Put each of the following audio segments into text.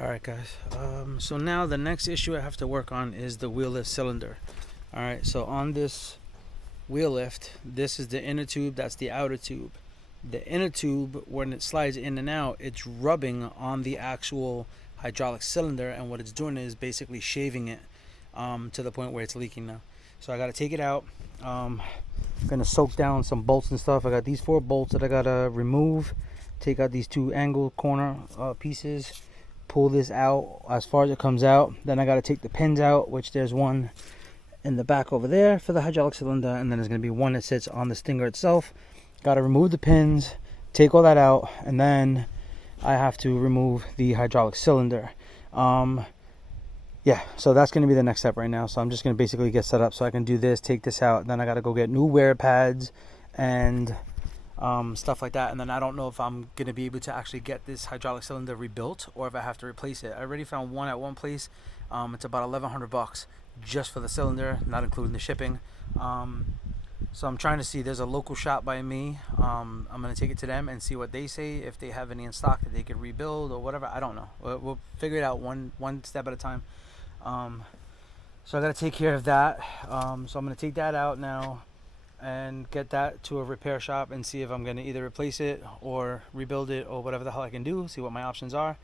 Alright guys, so now the next issue I have to work on is the wheel lift cylinder. Alright, so on this wheel lift, this is the inner tube, that's the outer tube. The inner tube, when it slides in and out, it's rubbing on the actual hydraulic cylinder, and what it's doing is basically shaving it to the point where it's leaking now. So I got to take it out. I'm going to soak down some bolts and stuff. I got these 4 bolts that I got to remove. Take out these 2 angle corner pieces. Pull this out as far as it comes out. Then I got to take the pins out, which there's one in the back over there for the hydraulic cylinder, and then there's going to be one that sits on the stinger itself. Got to remove the pins, take all that out, and then I have to remove the hydraulic cylinder. Yeah, so that's going to be the next step right now. So I'm just going to basically get set up so I can do this, take this out, then I got to go get new wear pads and stuff like that. And then I don't know if I'm going to be able to actually get this hydraulic cylinder rebuilt or if I have to replace it. I already found one at one place. It's about $1,100 just for the cylinder, not including the shipping. So I'm trying to see, there's a local shop by me. I'm going to take it to them and see what they say, if they have any in stock that they could rebuild or whatever. I don't know. We'll figure it out one step at a time. So I got to take care of that. So I'm going to take that out now and get that to a repair shop and see if I'm going to either replace it or rebuild it or whatever the hell I can do, see what my options are.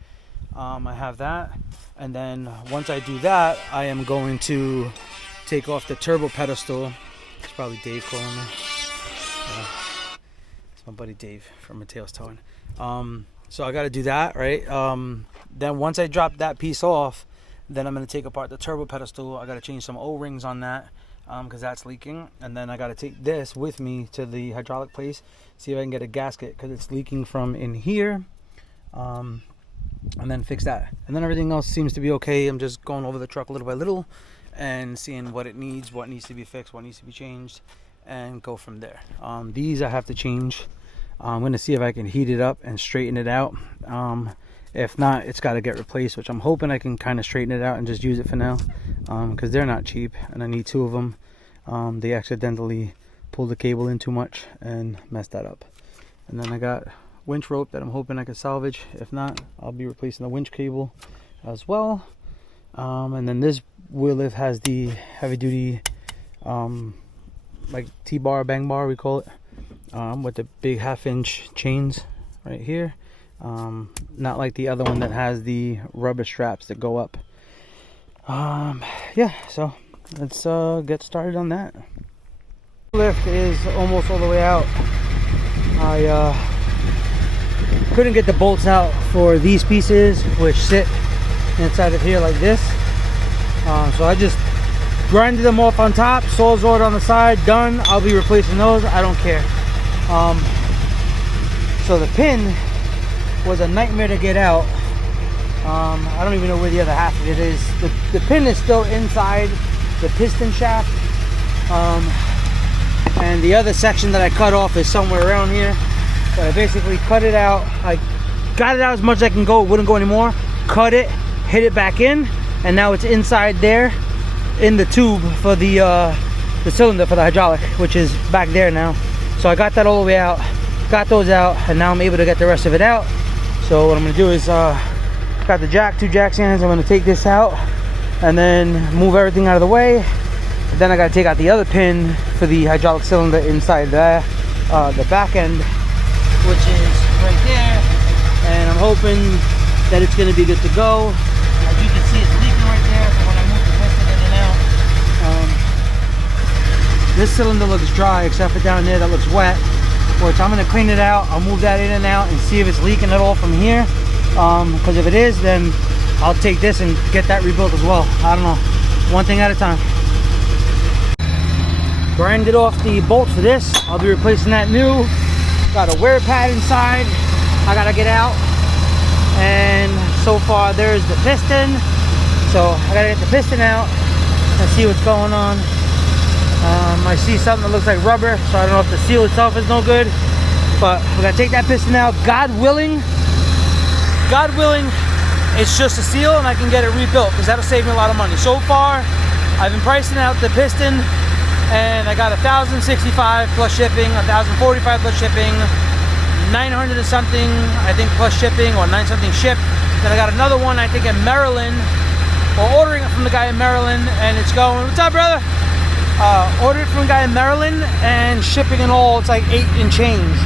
I have that, and then once I do that, I am going to take off the turbo pedestal. It's probably Dave calling me. It's my buddy Dave from Mateo's Towing. So I got to do that, right? Then once I drop that piece off, then I'm going to take apart the turbo pedestal. I got to change some O-rings on that because that's leaking. And then I got to take this with me to the hydraulic place, see if I can get a gasket because it's leaking from in here. And then fix that. And then everything else seems to be okay. I'm just going over the truck little by little and seeing what it needs, what needs to be fixed, what needs to be changed, and go from there. These I have to change. I'm going to see if I can heat it up and straighten it out. If not, it's got to get replaced, which I'm hoping I can kind of straighten it out and just use it for now, because they're not cheap and I need 2 of them. They accidentally pulled the cable in too much and messed that up. And then I got winch rope that I'm hoping I can salvage. If not, I'll be replacing the winch cable as well. And then this wheel lift has the heavy duty like T-bar, bang bar we call it, with the big 1/2-inch chains right here. Not like the other one that has the rubber straps that go up. Yeah, so let's get started on that. Lift is almost all the way out. I couldn't get the bolts out for these pieces, which sit inside of here like this. So I just grinded them off on top, sawzalled on the side, done. I'll be replacing those, I don't care. So the pin was a nightmare to get out. I don't even know where the other half of it is. The pin is still inside the piston shaft. And the other section that I cut off is somewhere around here. But I basically cut it out. I got it out as much as I can go. It wouldn't go anymore. Cut it, hit it back in, and now it's inside there in the tube for the cylinder for the hydraulic, which is back there now. So I got that all the way out, got those out, and now I'm able to get the rest of it out. So what I'm gonna do is got the jack, 2 jack stands. I'm gonna take this out and then move everything out of the way. Then I gotta take out the other pin for the hydraulic cylinder inside there, the back end, which is right there, and I'm hoping that it's going to be good to go. As you can see, it's leaking right there, so when I move the piston in and out, this cylinder looks dry except for down there that looks wet, which I'm going to clean it out. I'll move that in and out and see if it's leaking at all from here, because if it is, then I'll take this and get that rebuilt as well. I don't know, one thing at a time. Grinded off the bolts for this. I'll be replacing that new. Got a wear pad inside I gotta get out, and so far there's the piston, so I gotta get the piston out and see what's going on. I see something that looks like rubber, so I don't know if the seal itself is no good, but we're gonna take that piston out. God willing, it's just a seal and I can get it rebuilt, because that'll save me a lot of money. So far I've been pricing out the piston, and I got $1,065 plus shipping, $1,045 plus shipping, $900 or something I think plus shipping, or $9 something shipped. Then I got another one, I think in Maryland, or ordering it from the guy in Maryland, and it's going, what's up, brother? Ordered it from a guy in Maryland, and shipping and all, it's like 8 and change.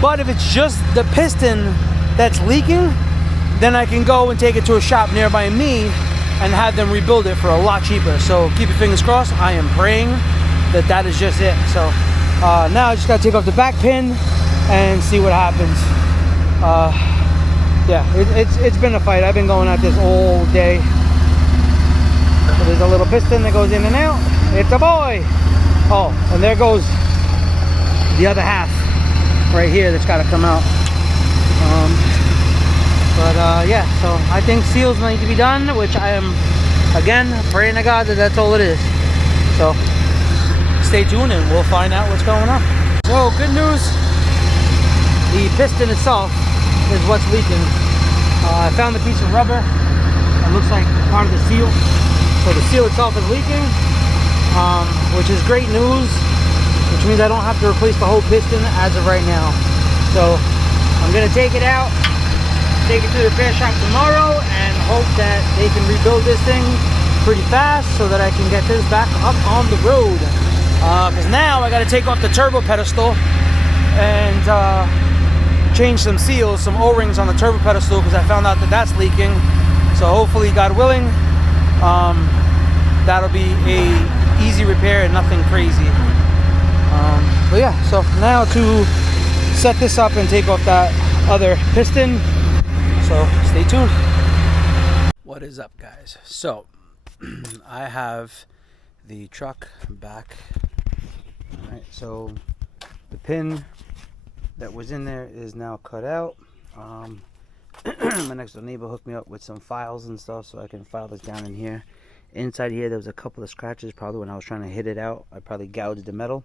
But if it's just the piston that's leaking, then I can go and take it to a shop nearby me and have them rebuild it for a lot cheaper. So keep your fingers crossed. I am praying that that is just it. So now I just gotta take off the back pin and see what happens. Yeah, it's been a fight. I've been going at this all day. So there's a little piston that goes in and out. It's a boy. Oh, and there goes the other half right here that's got to come out. Yeah, so I think seals need to be done, which I am, again, praying to God that that's all it is. So stay tuned and we'll find out what's going on. So good news, the piston itself is what's leaking. I found a piece of rubber that looks like part of the seal. So the seal itself is leaking, which is great news, which means I don't have to replace the whole piston as of right now. So I'm gonna take it out, take it to the repair shop tomorrow, and hope that they can rebuild this thing pretty fast so that I can get this back up on the road. Because now I got to take off the turbo pedestal and change some seals, some O-rings on the turbo pedestal, because I found out that that's leaking. So hopefully, God willing, that'll be a easy repair and nothing crazy. But yeah, so now to set this up and take off that other piston. So stay tuned. What is up, guys? So I have the truck back. All right, so the pin that was in there is now cut out. My next door neighbor hooked me up with some files and stuff so I can file this down in here. Inside here there was a couple of scratches, probably when I was trying to hit it out. I probably gouged the metal,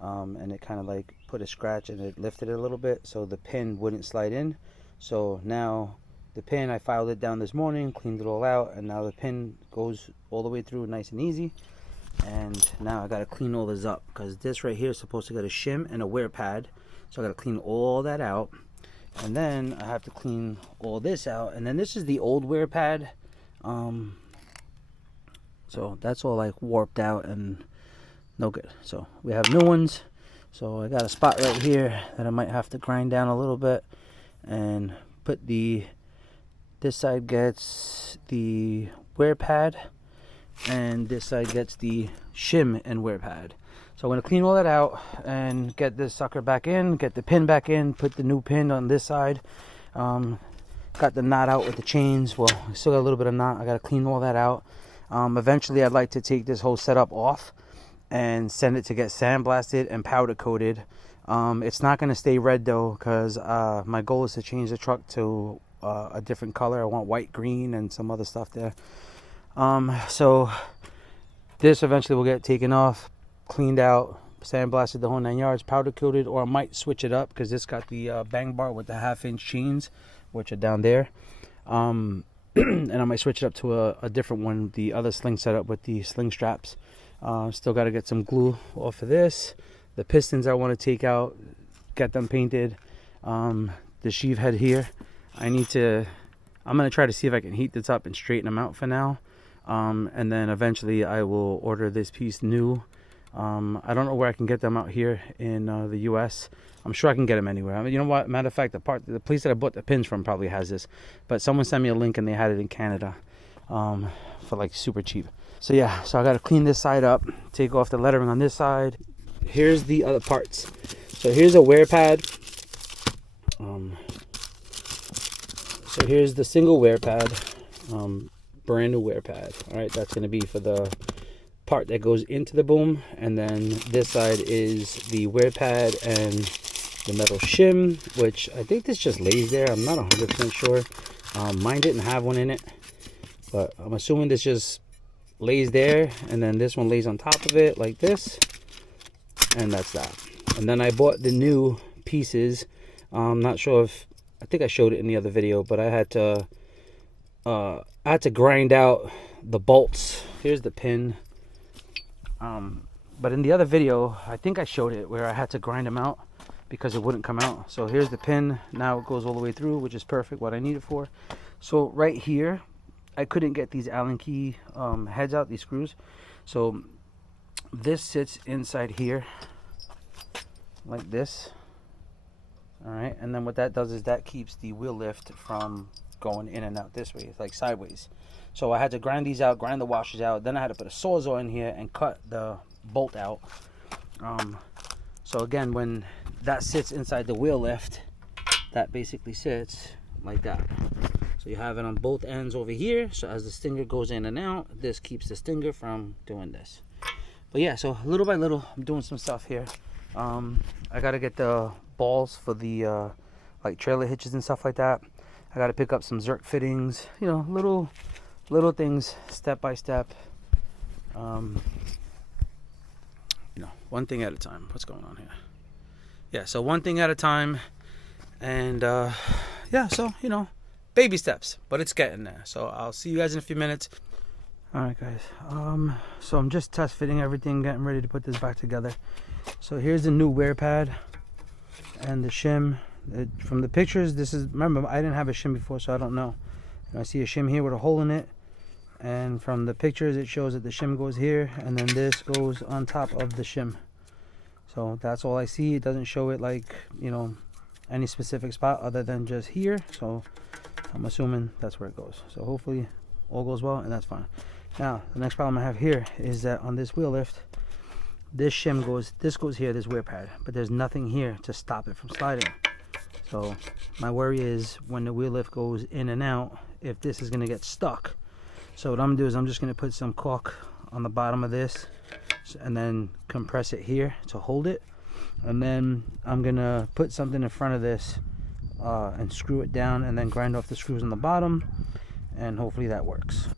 and it kind of like put a scratch and it lifted it a little bit so the pin wouldn't slide in. So now the pin, I filed it down this morning, cleaned it all out, and now the pin goes all the way through nice and easy. And now I got to clean all this up because this right here is supposed to get a shim and a wear pad. So I got to clean all that out. And then I have to clean all this out. And then this is the old wear pad. So that's all like warped out and no good. So we have new ones. So I got a spot right here that I might have to grind down a little bit and put this side gets the wear pad and this side gets the shim and wear pad. So I'm going to clean all that out and get this sucker back in, get the pin back in, put the new pin on this side. Got the knot out with the chains. Well, I still got a little bit of knot. I got to clean all that out. Eventually I'd like to take this whole setup off and send it to get sandblasted and powder coated. It's not going to stay red though, because my goal is to change the truck to a different color. I want white, green, and some other stuff there. So this eventually will get taken off, cleaned out, sandblasted, the whole 9 yards, powder coated, or I might switch it up because this got the bang bar with the 1/2 inch chains, which are down there. And I might switch it up to a different one, the other sling setup with the sling straps. Still got to get some glue off of this. The pistons I want to take out, get them painted. The sheave head here, I'm going to try to see if I can heat this up and straighten them out for now. And then eventually I will order this piece new. I don't know where I can get them out here in the US. I'm sure I can get them anywhere. I mean, you know what? Matter of fact, the place that I bought the pins from probably has this. But someone sent me a link and they had it in Canada for like super cheap. So yeah, so I got to clean this side up, take off the lettering on this side. Here's the other parts. So here's a wear pad. So here's the single wear pad, brand new wear pad. All right, that's going to be for the part that goes into the boom, and then this side is the wear pad and the metal shim, which I think this just lays there. I'm not 100% sure. Mine didn't have one in it, but I'm assuming this just lays there, and then this one lays on top of it like this, and that's that. And then I bought the new pieces. I'm not sure if, I think I showed it in the other video, but I had to grind out the bolts. Here's the pin. But in the other video, I think I showed it where I had to grind them out because it wouldn't come out. So here's the pin. Now it goes all the way through, which is perfect, what I need it for. So right here, I couldn't get these Allen key heads out, these screws. So this sits inside here like this. All right, and then what that does is that keeps the wheel lift from going in and out this way. It's like sideways. So I had to grind these out, grind the washers out. Then I had to put a Sawzall in here and cut the bolt out. So again, when that sits inside the wheel lift, that basically sits like that. So you have it on both ends over here. So as the stinger goes in and out, this keeps the stinger from doing this. But yeah, so little by little, I'm doing some stuff here. I gotta get the balls for the like trailer hitches and stuff like that. I gotta pick up some Zerk fittings. You know, little things, step by step. You know, one thing at a time. What's going on here? Yeah, so one thing at a time. And yeah, so you know, baby steps, but it's getting there. So I'll see you guys in a few minutes. All right, guys. So I'm just test fitting everything, getting ready to put this back together. So here's the new wear pad and the shim. From the pictures, this is, remember, I didn't have a shim before, so I don't know. And I see a shim here with a hole in it. And from the pictures, it shows that the shim goes here, and then this goes on top of the shim. So that's all I see. It doesn't show it like, you know, any specific spot other than just here. So I'm assuming that's where it goes. So hopefully all goes well, and that's fine. Now, the next problem I have here is that on this wheel lift, this shim goes, this goes here, this wear pad, but there's nothing here to stop it from sliding. So my worry is when the wheel lift goes in and out, if this is gonna get stuck. So what I'm gonna do is I'm just gonna put some caulk on the bottom of this and then compress it here to hold it. And then I'm gonna put something in front of this and screw it down and then grind off the screws on the bottom, and hopefully that works.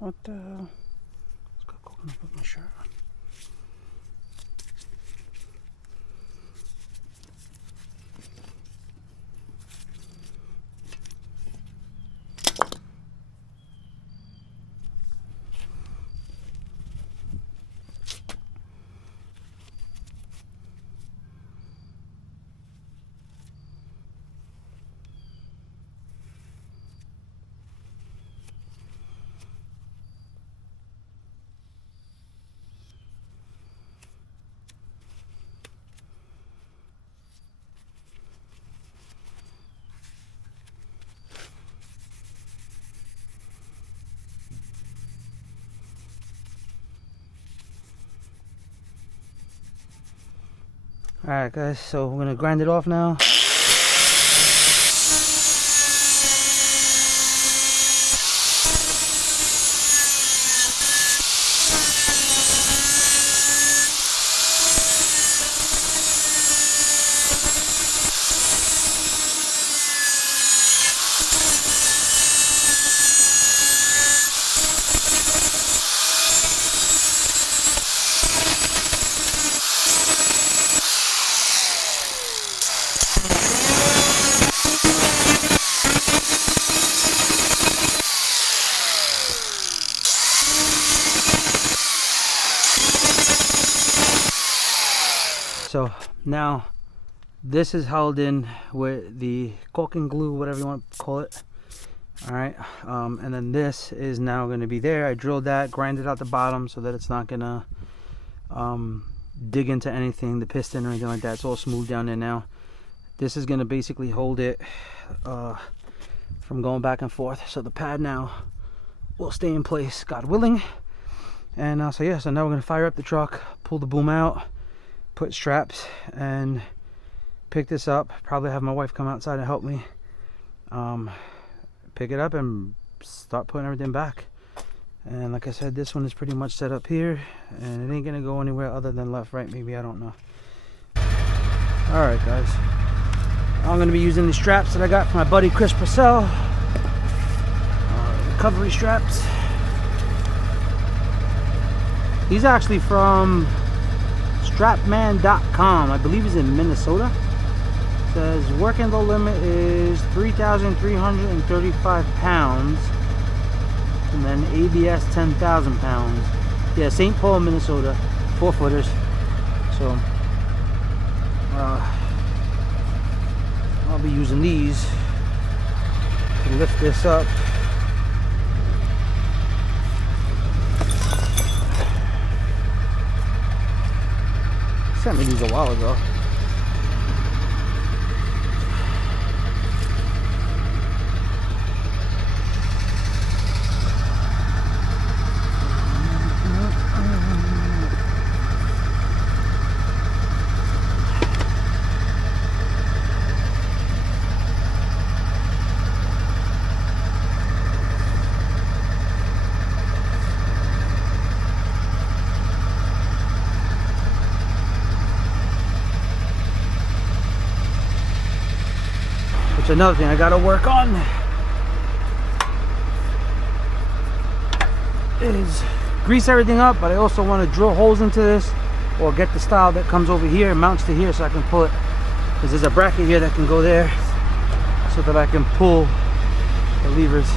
What the hell? It's got coconut with my shirt on. Alright guys, so we're gonna grind it off now. so now this is held in with the caulking glue, whatever you want to call it. All right, and then this is now going to be there. I drilled that, grinded out the bottom so that it's not gonna dig into anything, the piston or anything like that. It's all smooth down there now. This is going to basically hold it from going back and forth, so the pad now will stay in place, God willing. And so yeah, so now we're going to fire up the truck, pull the boom out, put straps, and pick this up. Probably have my wife come outside and help me pick it up and start putting everything back. And like I said, this one is pretty much set up here, and it ain't gonna go anywhere other than left, right, maybe, I don't know. All right, guys, I'm gonna be using the straps that I got from my buddy Chris Purcell, recovery straps. He's actually from strapman.com. I believe he's in Minnesota. It says working load limit is 3,335 pounds, and then ABS 10,000 pounds. Yeah, St. Paul, Minnesota, 4-footers. So I'll be using these to lift this up. Sent me these a while ago. Another thing I gotta work on is grease everything up, but I also want to drill holes into this, or get the style that comes over here and mounts to here, so I can pull it, because there's a bracket here that can go there, so that I can pull the levers.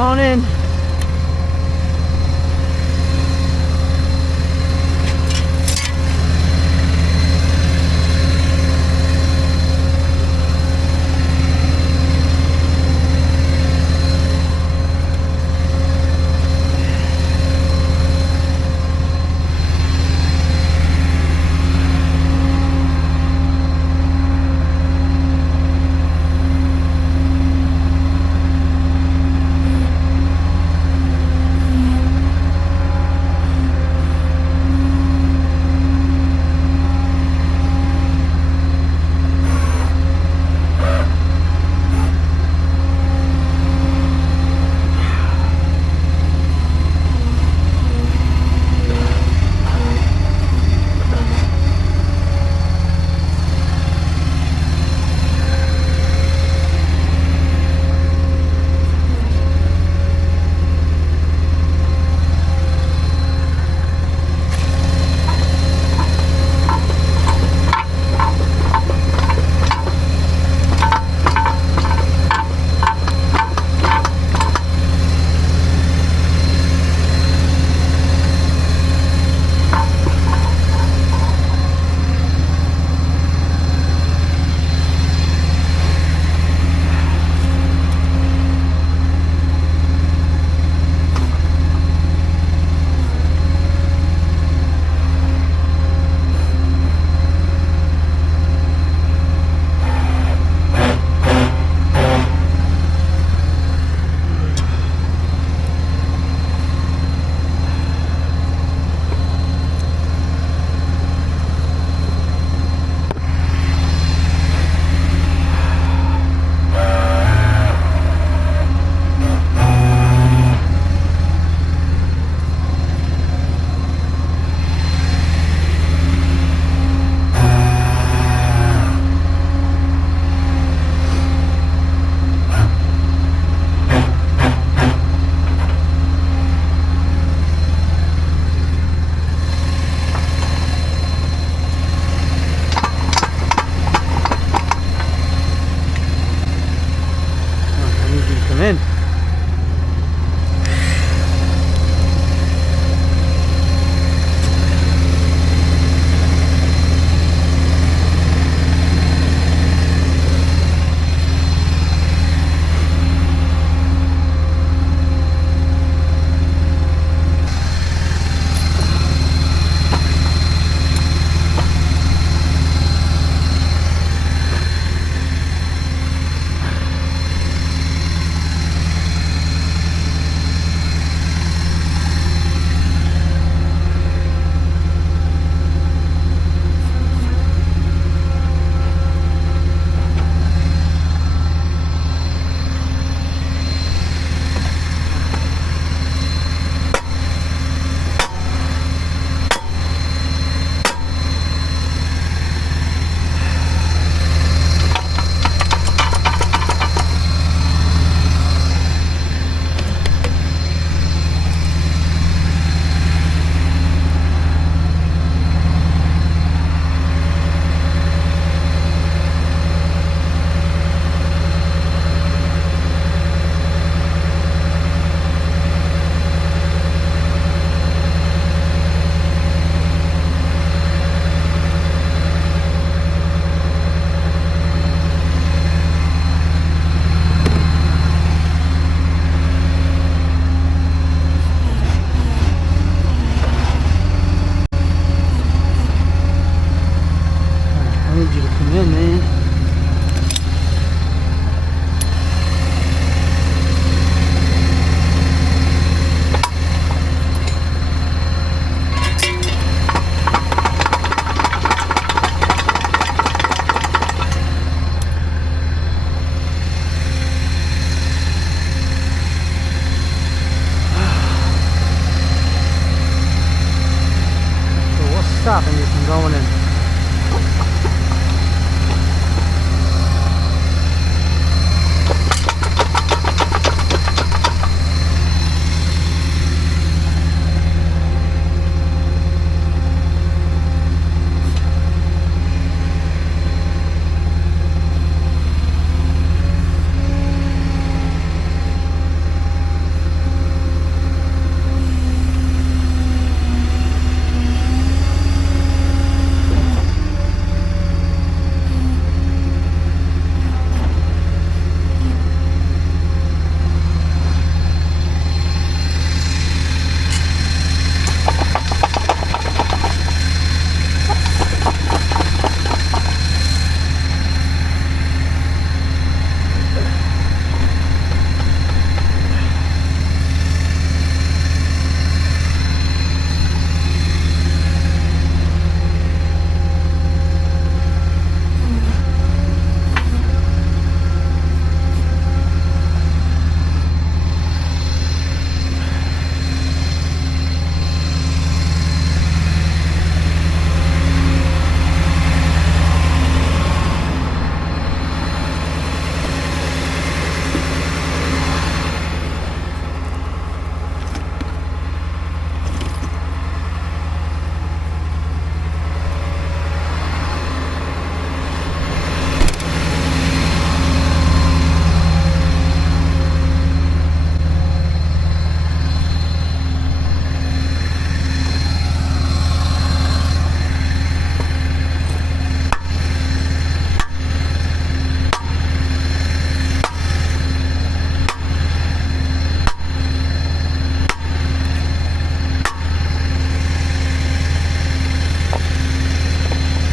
Come on in. In. stopping you from going in.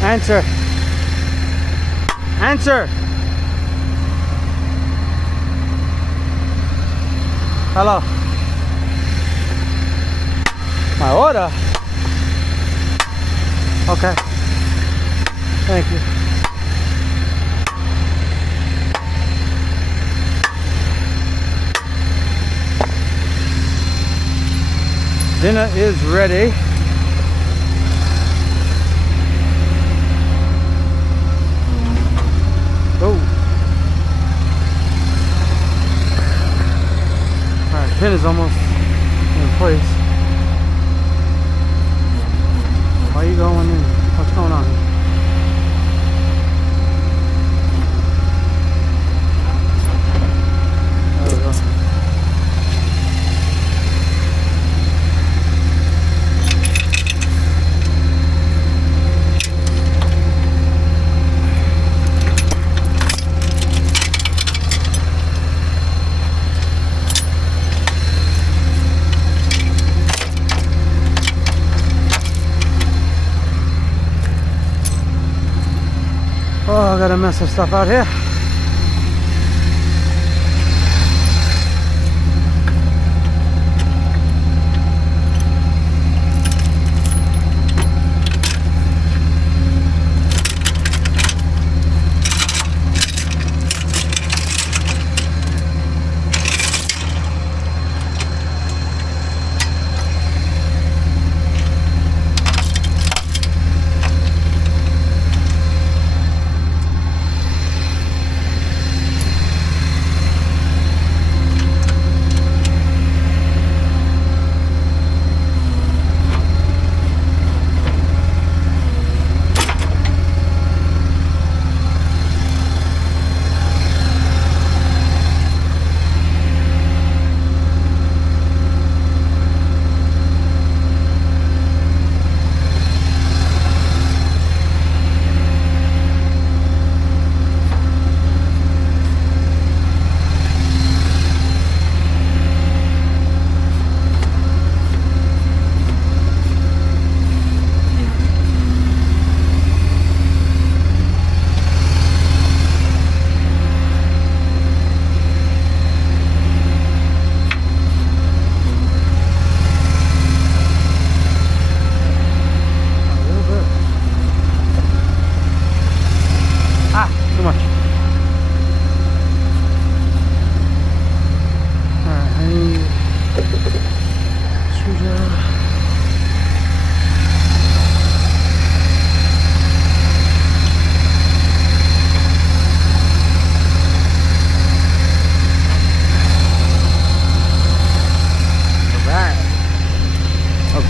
Answer. Answer. Hello. My order. Okay. Thank you. Dinner is ready. Oh. Alright, pin is almost in place. Why are you going in? What's going on here? There we go. Oh, I gotta mess some stuff out here.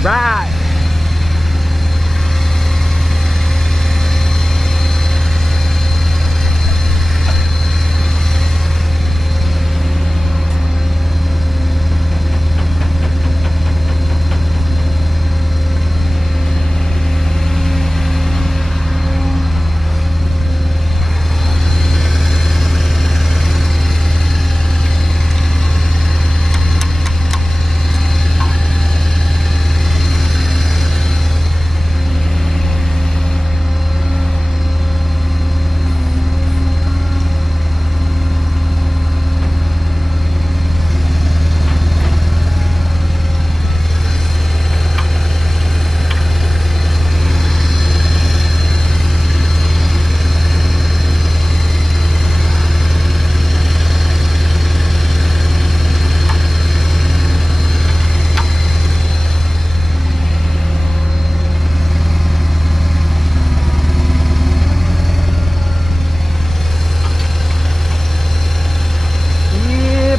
Right.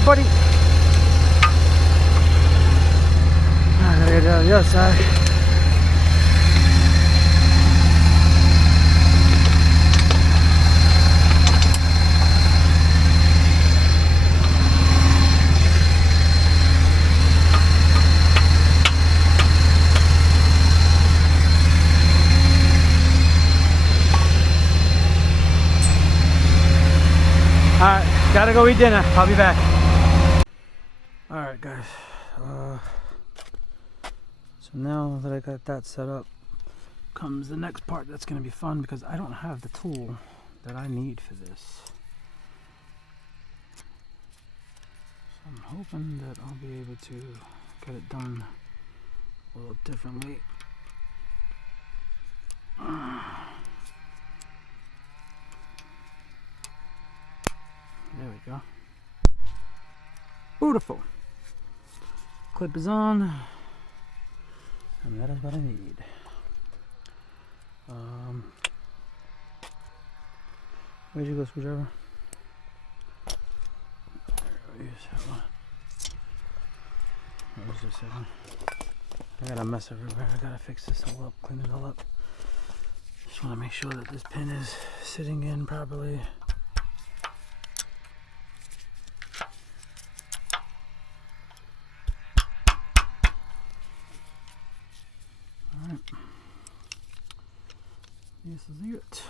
Buddy. I gotta get down the other side. Alright, gotta go eat dinner. I'll be back. Alright guys, so now that I got that set up, comes the next part that's going to be fun, because I don't have the tool that I need for this. So I'm hoping that I'll be able to get it done a little differently. There we go. Beautiful. Clip is on, and that is what I need. Where'd you go, screwdriver? Use that one. What was this one? I got a mess everywhere. I gotta fix this all up, clean it all up. Just want to make sure that this pin is sitting in properly. Alright. This is it.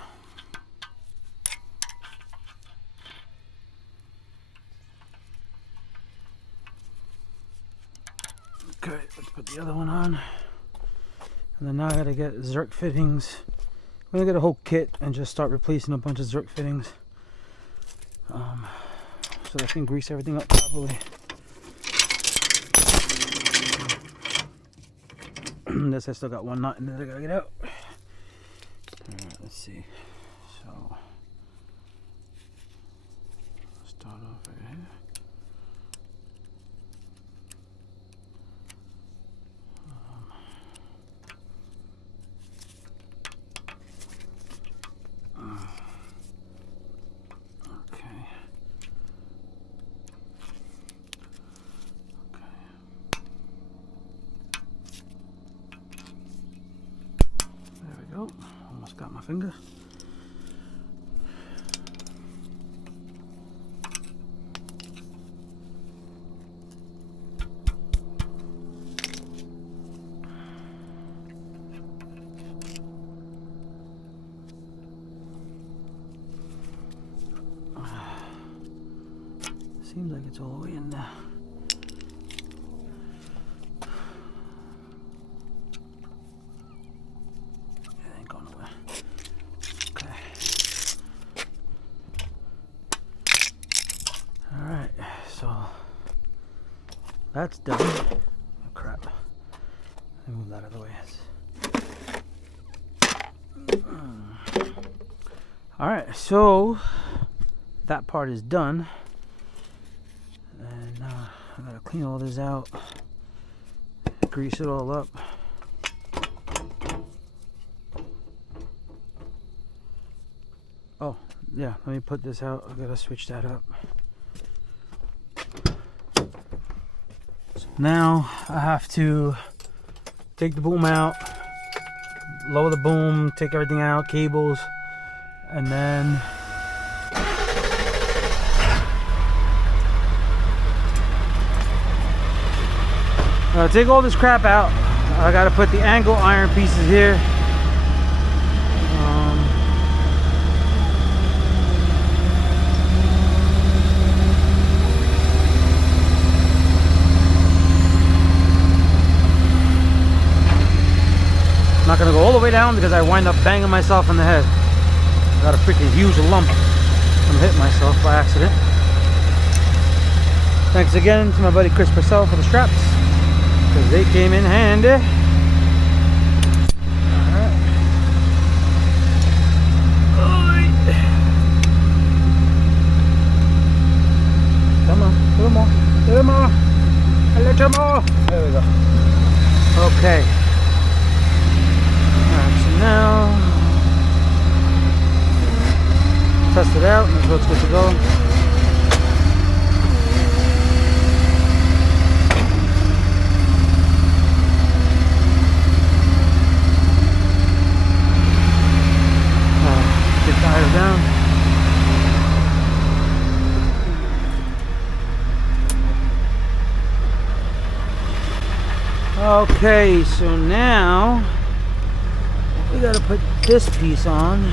Okay, let's put the other one on. And then now I gotta get Zerk fittings. I'm gonna get a whole kit and just start replacing a bunch of Zerk fittings. So that I can grease everything up properly. This, I still got one nut in there that I gotta get out. Alright, let's see. So, start off right here. Almost got my finger. Seems like it's all the way in there. That's done. Oh crap. Let me move that out of the way. Alright, so that part is done. And I gotta clean all this out. Grease it all up. Oh, yeah, let me put this out. I gotta switch that up. Now I have to take the boom out, lower the boom, take everything out, cables, and then take all this crap out. I gotta put the angle iron pieces here. I'm not gonna go all the way down because I wind up banging myself in the head. I got a freaking huge lump. I'm hitting myself by accident. Thanks again to my buddy Chris Purcell for the straps, because they came in handy. Alright. Come on, a little more, a little more, a little more. There we go. Okay. Now, test it out, make sure it's good to go. Get the tires down. Okay, so now we gotta put this piece on.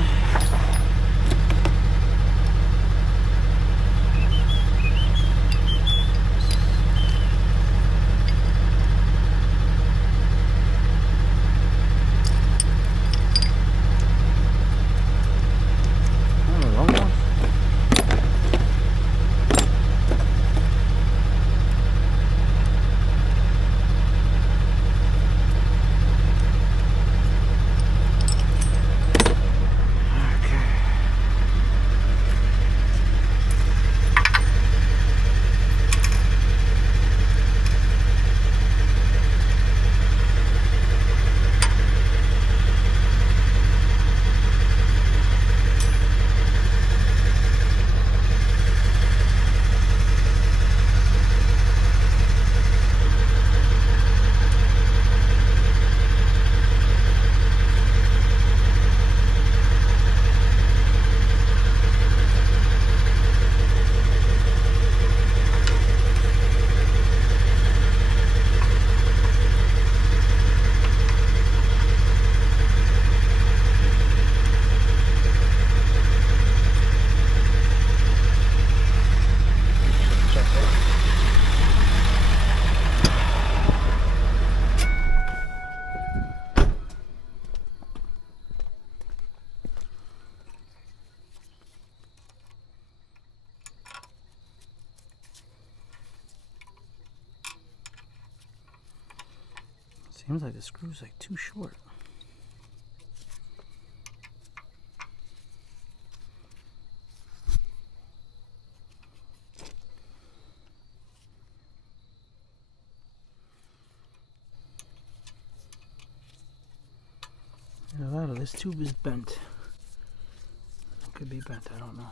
Seems like the screw's like too short. This tube is bent. It could be bent, I don't know.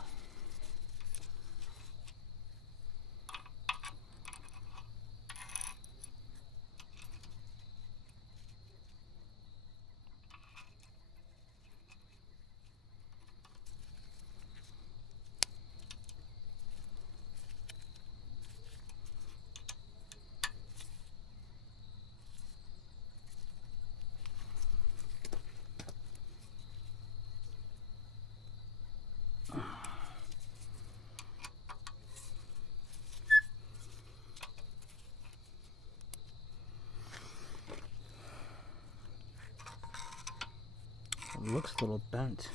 It looks a little bent.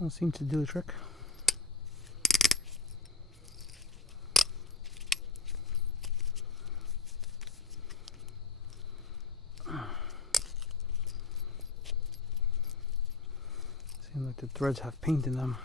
That seems to do the trick. Seems like the threads have paint in them.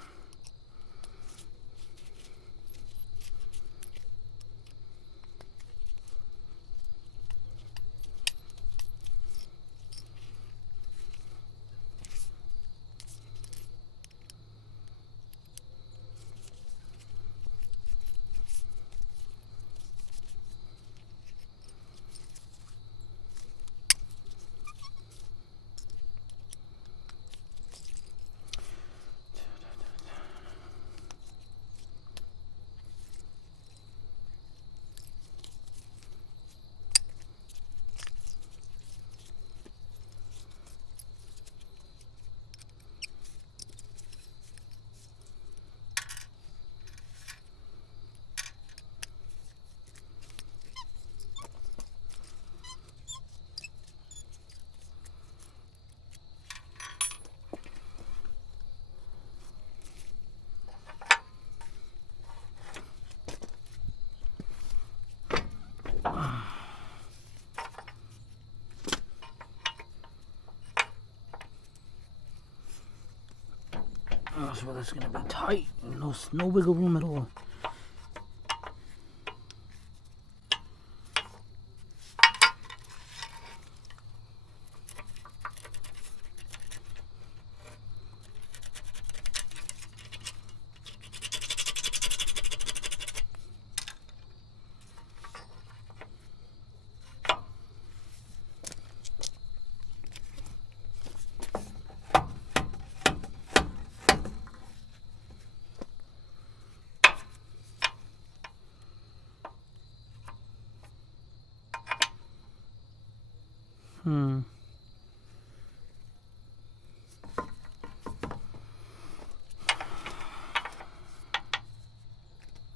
Oh, so that's gonna be tight. No wiggle room at all.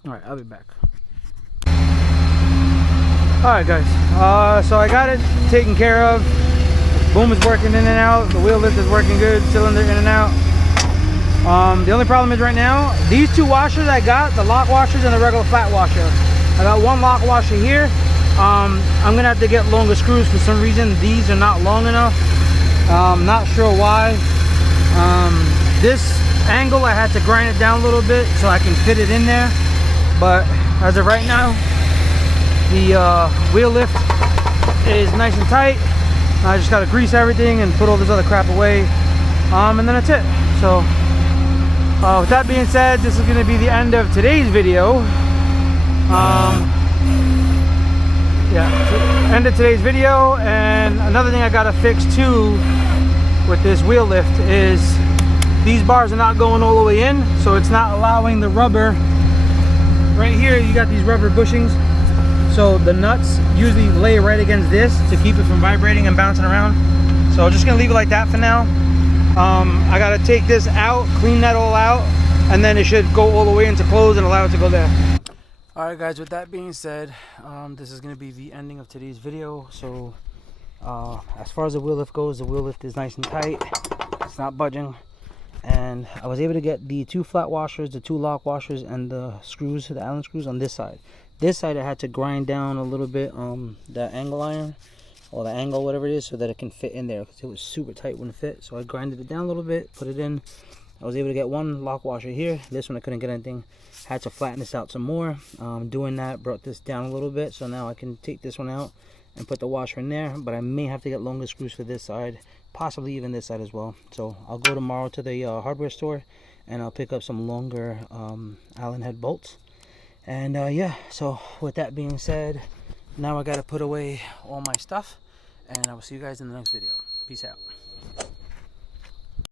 Alright, I'll be back. Alright guys, so I got it taken care of. Boom is working in and out. The wheel lift is working good. Cylinder in and out. The only problem is right now, these two washers I got, the lock washers and the regular flat washer. I got one lock washer here. I'm gonna have to get longer screws. For some reason these are not long enough. Not sure why. This angle I had to grind it down a little bit so I can fit it in there, but as of right now the wheel lift is nice and tight. I just gotta grease everything and put all this other crap away, and then that's it. So with that being said, this is gonna be the end of today's video. Yeah, end of today's video. And another thing I gotta fix too with this wheel lift is these bars are not going all the way in, so it's not allowing the rubber. Right here you got these rubber bushings, so the nuts usually lay right against this to keep it from vibrating and bouncing around. So I'm just gonna leave it like that for now. I gotta take this out, clean that all out, and then it should go all the way into close and allow it to go there. Alright guys, with that being said, this is going to be the ending of today's video. So as far as the wheel lift goes, the wheel lift is nice and tight. It's not budging. And I was able to get the two flat washers, the two lock washers, and the screws, the Allen screws on this side. This side I had to grind down a little bit the angle iron, or the angle, whatever it is, so that it can fit in there, because it was super tight, wouldn't fit. So I grinded it down a little bit, put it in. I was able to get one lock washer here. This one I couldn't get anything. Had to flatten this out some more. Doing that brought this down a little bit, so now I can take this one out and put the washer in there. But I may have to get longer screws for this side, possibly even this side as well. So I'll go tomorrow to the hardware store and I'll pick up some longer Allen head bolts. And yeah, so with that being said, now I gotta put away all my stuff, and I will see you guys in the next video. Peace out.